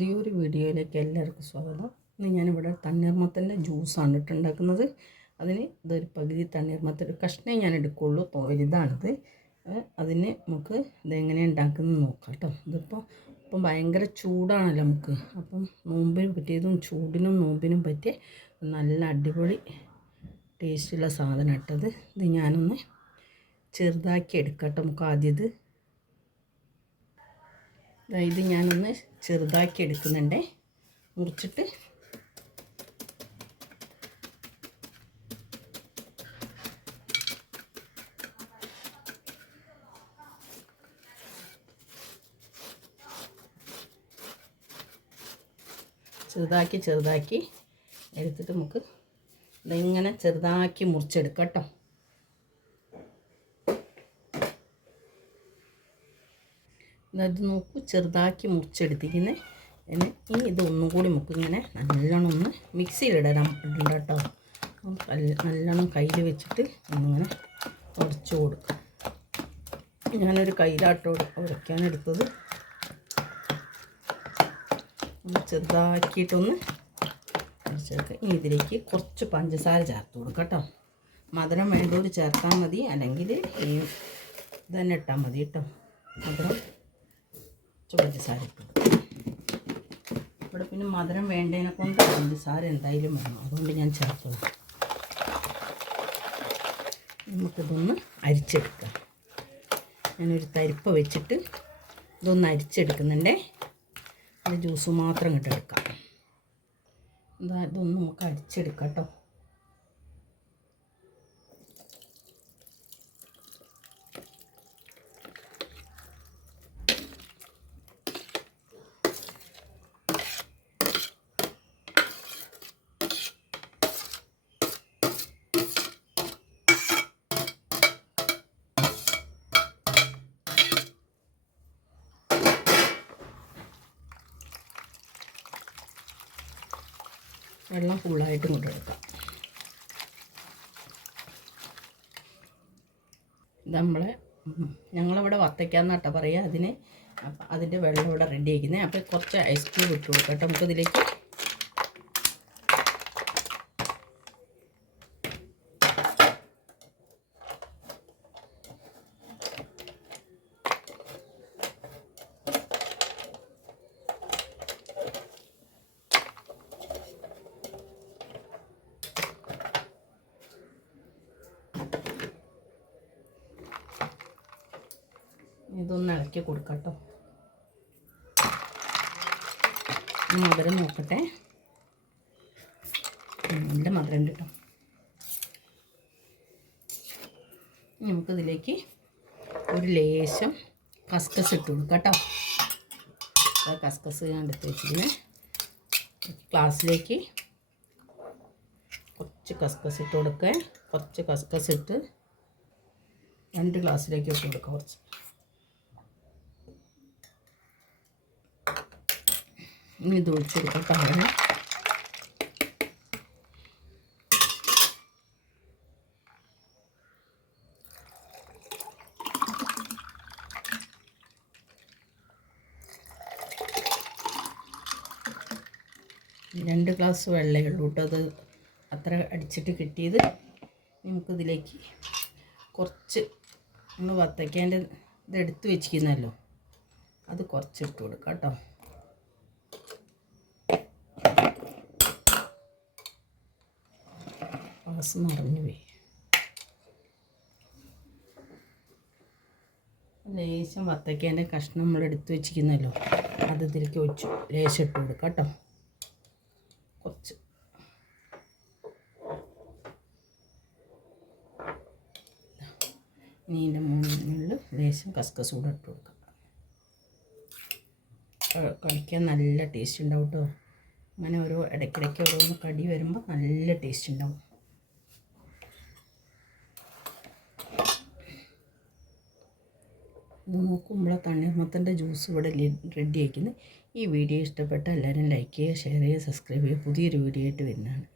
പുതിയൊരു വീഡിയോയിലേക്ക് എല്ലാവർക്കും സ്വാഗതം. ഇന്ന് ഞാനിവിടെ തണ്ണീർമത്തന്റെ ജ്യൂസാണ് ഇട്ട് ഉണ്ടാക്കുന്നത്. അതിന് ഇതൊരു പകുതി തണ്ണീർമത്തൻ ഒരു കഷ്ണേ ഞാൻ എടുക്കുകയുള്ളൂ തോ- വലുതാണിത് അതിന് നമുക്ക് ഇതെങ്ങനെ ഉണ്ടാക്കുന്നത് നോക്കാം കേട്ടോ. ഇതിപ്പോൾ ഇപ്പം ഭയങ്കര ചൂടാണല്ലോ നമുക്ക്. അപ്പം നോമ്പിന് പറ്റിയതും ചൂടിനും നോമ്പിനും പറ്റിയ നല്ല അടിപൊളി ടേസ്റ്റുള്ള സാധനം ഇട്ടത് ഇത്. ഞാനൊന്ന് ചെറുതാക്കി എടുക്കാം കേട്ടോ. നമുക്ക് ആദ്യം ഇത് ഞാനൊന്ന് ചെറുതാക്കി എടുക്കുന്നുണ്ട്. മുറിച്ചിട്ട്. ചെറുതാക്കി ചെറുതാക്കി എടുത്തിട്ട് നമുക്ക് ഇതിങ്ങനെ ചെറുതാക്കി മുറിച്ചെടുക്കാം കേട്ടോ. ഇത് നോക്കൂ ചെറുതാക്കി മുറിച്ചെടുത്തിരിക്കുന്നത് ഇനി ഇനി ഇത് ഒന്നും കൂടി നമുക്ക് ഇങ്ങനെ നല്ലോണം ഒന്ന് മിക്സിയിലിടാൻ ഇടണ്ട കേട്ടോ. നല്ല- നല്ലോണം കയ്യിൽ വെച്ചിട്ട് ഒന്നിങ്ങനെ ഉടച്ചു കൊടുക്കാം. ഞാനൊരു കയ്യിലാട്ടോ ഉടയ്ക്കാനെടുത്തത് ചെറുതാക്കിയിട്ടൊന്ന് ഉടച്ചെടുക്കുക ഇനി ഇതിലേക്ക് കുറച്ച് പഞ്ചസാര ചേർത്ത് കൊടുക്കാം കേട്ടോ. മധുരം വേണ്ടവർ ചേർത്താൽ മതി. അല്ലെങ്കിൽ ഈ ഇതന്നെ ഇട്ടാൽ മതി കേട്ടോ. മധുരം ഇട്ടു. ഇവിടെ പിന്നെ മധുരം വേണ്ടതിനെ കൊണ്ട് പഞ്ചസാര എന്തായാലും വേണം. അതുകൊണ്ട് ഞാൻ ചേർത്തത്. നമുക്കിതൊന്ന് അരിച്ചെടുക്കാം. ഞാനൊരു തരിപ്പ വെച്ചിട്ട് ഇതൊന്ന് അരിച്ചെടുക്കുന്നുണ്ടേ. അത് ജ്യൂസ് മാത്രം ഇട്ടെടുക്കാം ഇതൊന്ന് നമുക്ക് അരിച്ചെടുക്കാം കേട്ടോ. വെള്ളം ഫുള്ളായിട്ട് കൊണ്ടെടുക്കാം ഇത് നമ്മൾ ഞങ്ങളിവിടെ വത്തയ്ക്കാന്നാട്ടോ പറയുക അതിന് അതിന്റെ വെള്ളം ഇവിടെ റെഡി അപ്പോൾ കുറച്ച് ഐസ് ക്യൂബ് ഇട്ട് കൊടുക്കാം കേട്ടോ. നമുക്കതിലേക്ക് ഇതൊന്ന് ഇളക്കി കൊടുക്കാം കേട്ടോ ഇനി മധുരം നോക്കട്ടെ. നല്ല മധുരം കേട്ടോ. നമുക്കിതിലേക്ക് ഒരു ലേശം കസ്കസ് ഇട്ട് കൊടുക്കാം കേട്ടോ കസ്കസ് ഞാൻ എടുത്ത് വെച്ചിരിക്കുന്നത് ഗ്ലാസ്സിലേക്ക് കുറച്ച് കസ്കസ് ഇട്ട് കൊടുക്കുക കുറച്ച് കസ്കസ് ഇട്ട് രണ്ട് ഗ്ലാസ്സിലേക്ക് ഇട്ട് കൊടുക്കുക കുറച്ച്. ഇനി ഇത് ഒഴിച്ചെടുക്കാം. താഴെ രണ്ട് ഗ്ലാസ് വെള്ളമേ ഉള്ളൂ കേട്ടോ. അത് അത്ര അടിച്ചിട്ട് കിട്ടിയത്. നമുക്കിതിലേക്ക് കുറച്ച് നമ്മൾ വത്തയ്ക്കേന്റെ ഇത് എടുത്ത് വെച്ചിരിക്കുന്നല്ലോ. അത് കുറച്ചിട്ട് കൊടുക്കാം കേട്ടോ. ഗ്ലാസ് നിറഞ്ഞു പോയി. ലേശം വത്തക്കേന്റെ കഷ്ണം നമ്മൾ എടുത്ത് വെച്ചിരിക്കുന്നല്ലോ അത് ഇതിലേക്ക് വെച്ചു ലേശം ഇട്ട് കൊടുക്കാം കേട്ടോ. കുറച്ച്. ഇനി ഇതിന്റെ മുകളിൽ ലേശം കസ്കസ് കൂടെ ഇട്ട് കൊടുക്കാം. കഴിക്കാൻ നല്ല ടേസ്റ്റ് ഉണ്ടാവും കേട്ടോ. അങ്ങനെ ഓരോ ഇടയ്ക്കിടയ്ക്ക് ഓരോന്ന് കടി വരുമ്പോൾ നല്ല ടേസ്റ്റ് ഉണ്ടാവും. ഇത് നോക്കുമ്പോൾ തണ്ണിമത്തന്റെ ജ്യൂസ് ഇവിടെ റെഡി ആക്കുന്നത് ഈ വീഡിയോ ഇഷ്ടപ്പെട്ട എല്ലാവരും ലൈക്ക് ചെയ്യുക ഷെയർ ചെയ്യുക സബ്സ്ക്രൈബ് ചെയ്യുക. പുതിയൊരു വീഡിയോ ആയിട്ട് വരുന്നതാണ്.